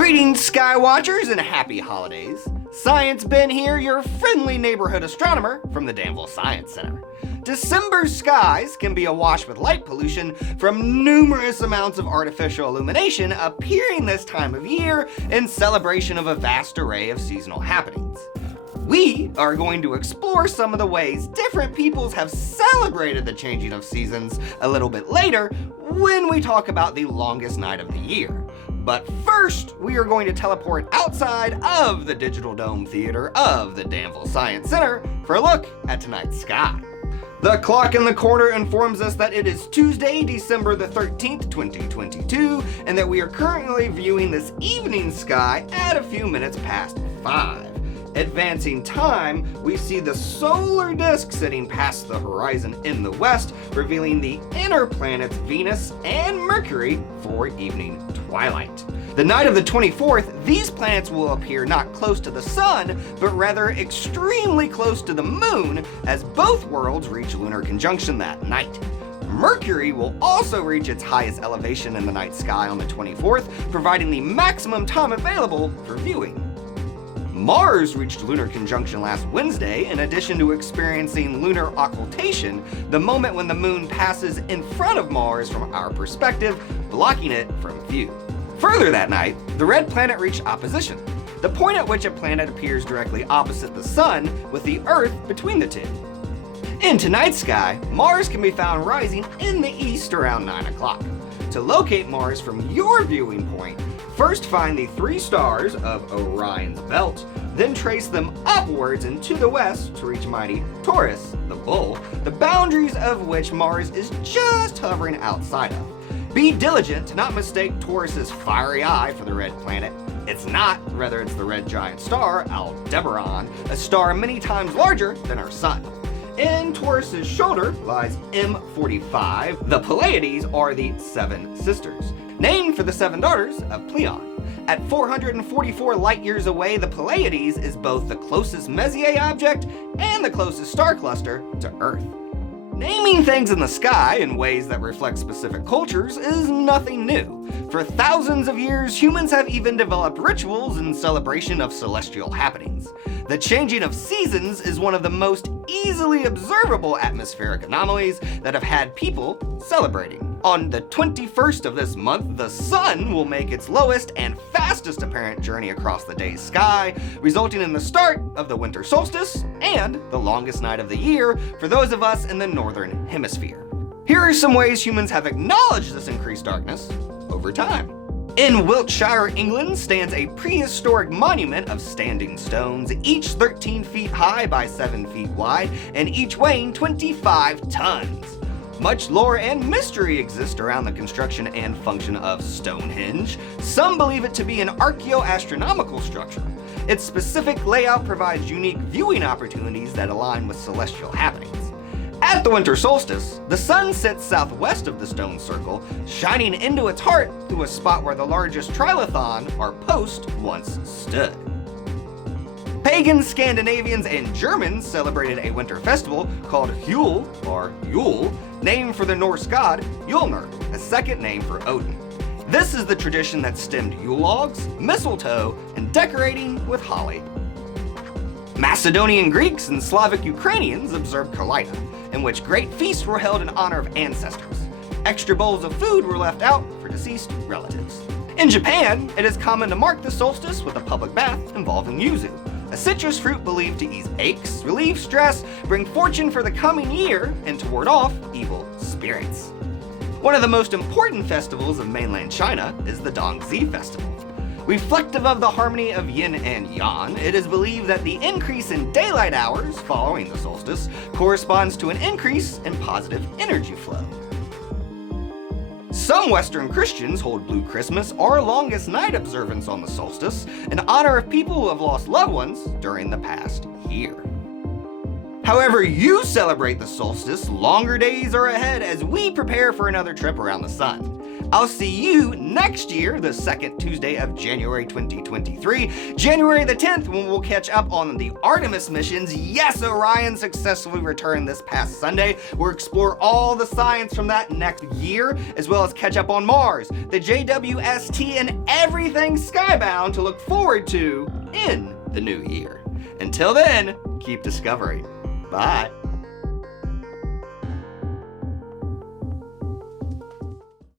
Greetings, Sky Watchers, and happy holidays. Science Ben here, your friendly neighborhood astronomer from the Danville Science Center. December's skies can be awash with light pollution from numerous amounts of artificial illumination appearing this time of year in celebration of a vast array of seasonal happenings. We are going to explore some of the ways different peoples have celebrated the changing of seasons a little bit later when we talk about the longest night of the year. But first, we are going to teleport outside of the Digital Dome Theater of the Danville Science Center for a look at tonight's sky. The clock in the corner informs us that it is Tuesday, December the 13th, 2022, and that we are currently viewing this evening sky at a few minutes past 5. Advancing time, we see the solar disk sitting past the horizon in the west, revealing the inner planets Venus and Mercury for evening twilight. The night of the 24th, these planets will appear not close to the sun, but rather extremely close to the moon, as both worlds reach lunar conjunction that night. Mercury will also reach its highest elevation in the night sky on the 24th, providing the maximum time available for viewing. Mars reached lunar conjunction last Wednesday, in addition to experiencing lunar occultation, the moment when the moon passes in front of Mars from our perspective, blocking it from view. Further that night, the red planet reached opposition, the point at which a planet appears directly opposite the sun, with the Earth between the two. In tonight's sky, Mars can be found rising in the east around 9 o'clock. To locate Mars from your viewing point, first find the 3 stars of Orion's belt, then trace them upwards and to the west to reach mighty Taurus, the bull, the boundaries of which Mars is just hovering outside of. Be diligent to not mistake Taurus's fiery eye for the red planet. It's not, rather it's the red giant star, Aldebaran, a star many times larger than our sun. In Taurus's shoulder lies M45. The Pleiades are the 7 sisters, named for the 7 daughters of Pleion. At 444 light years away, the Pleiades is both the closest Messier object and the closest star cluster to Earth. Naming things in the sky in ways that reflect specific cultures is nothing new. For thousands of years, humans have even developed rituals in celebration of celestial happenings. The changing of seasons is one of the most easily observable atmospheric anomalies that have had people celebrating. On the 21st of this month, the sun will make its lowest and fastest apparent journey across the day's sky, resulting in the start of the winter solstice and the longest night of the year for those of us in the northern hemisphere. Here are some ways humans have acknowledged this increased darkness over time. In Wiltshire, England, stands a prehistoric monument of standing stones, each 13 feet high by 7 feet wide, and each weighing 25 tons. Much lore and mystery exist around the construction and function of Stonehenge. Some believe it to be an archaeoastronomical structure. Its specific layout provides unique viewing opportunities that align with celestial happenings. At the winter solstice, the sun sits southwest of the stone circle, shining into its heart through a spot where the largest trilithon, or post, once stood. Pagan Scandinavians and Germans celebrated a winter festival called Yule, or Yule, named for the Norse god Yulner, a second name for Odin. This is the tradition that stemmed Yule logs, mistletoe, and decorating with holly. Macedonian Greeks and Slavic Ukrainians observed Kalida, in which great feasts were held in honor of ancestors. Extra bowls of food were left out for deceased relatives. In Japan, it is common to mark the solstice with a public bath involving yuzu, a citrus fruit believed to ease aches, relieve stress, bring fortune for the coming year, and to ward off evil spirits. One of the most important festivals of mainland China is the Dongzi Festival. Reflective of the harmony of yin and yang, it is believed that the increase in daylight hours following the solstice corresponds to an increase in positive energy flow. Some Western Christians hold Blue Christmas, or longest night observance on the solstice, in honor of people who have lost loved ones during the past year. However you celebrate the solstice, longer days are ahead as we prepare for another trip around the sun. I'll see you next year, the second Tuesday of January 2023, January the 10th, when we'll catch up on the Artemis missions. Yes, Orion successfully returned this past Sunday. We'll explore all the science from that next year, as well as catch up on Mars, the JWST, and everything skybound to look forward to in the new year. Until then, keep discovering. Bye.